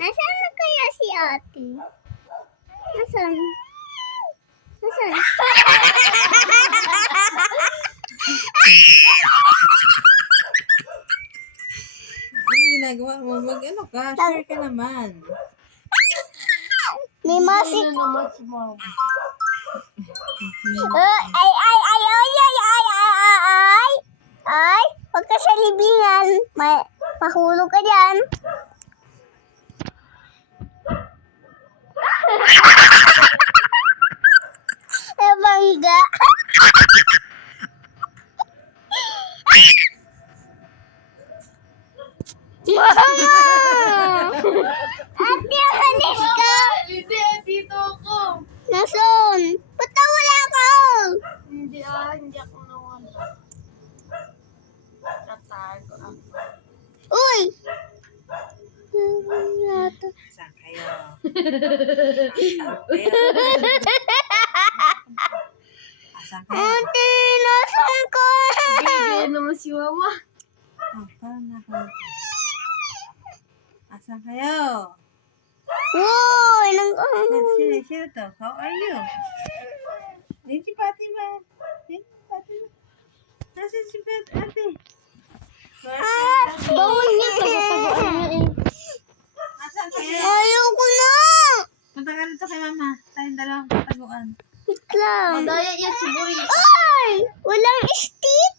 Nasaan na kaya si ate? Nasaan? Nasaan? Ano ginagawa mo? Mag-ano ka? Share ka naman. May masik. naman si mama. Ay, huwag ka sa libingan. Mahulog ka dyan. Bangga. Ate, malis ka. Hindi, dito ako. Nasaan? Ba't wala ka? Hindi ako nawala. Tatago ako. Uy! Saan kayo? Saan kayo? Ate, nasaan ka? Bigay naman si mama. Parang asan kayo? Uy! Sino to? How are you? Yan si Fatima. Yan si Fatima. Nasaan si ate? Bawal niya. Tago-tagoan niya eh. Asan kayo? Ayoko na! Punta ka rito kay mama. Tayong dalawang kataguan. Wait lang. Madaya yan si Boris. Ay! Walang stick!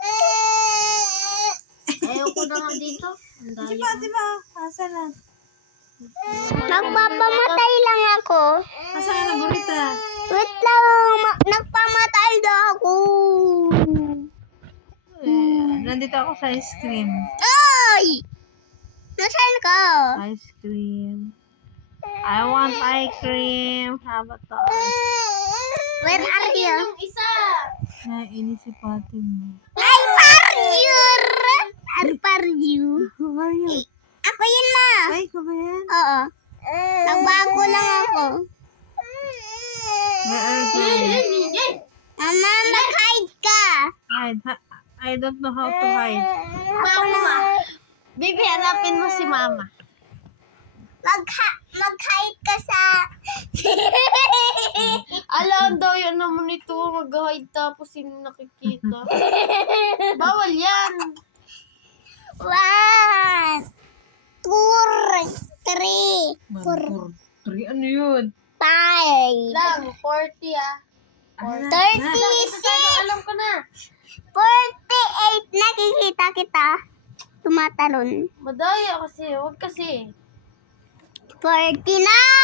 Ayaw ko na nga dito. Ang Si daya. Fatima. Asan na? Nagpapamatay lang ako. Asan ka na, Burita? Wait lang. Nagpamatay na ako. Nandito ako sa ice cream. Ay! Nasaan ka? Ice cream. I want ice cream. How about that? Where are you? Yung isa. Naiinis si Fatima. I for you! I for you. Who are you? Ako yun, ma. Ay, ka ba yan? Oo. Nagbago lang ako. Where are you going? Mama, mag-hide ka. Hide. I don't know how to hide. Mama. Baby, hanapin mo si mama. Mag-hide ka sa... Alam daw yun naman ito. Mag-hide tapos hindi nakikita. Bawal yan. 1, 2, 3, 4, 3, ano yun? 5, Lang, 40 ah. 36, Alam ko na. 48. Nakikita kita. Tumatalon. Madaya kasi. Huwag kasi. 49.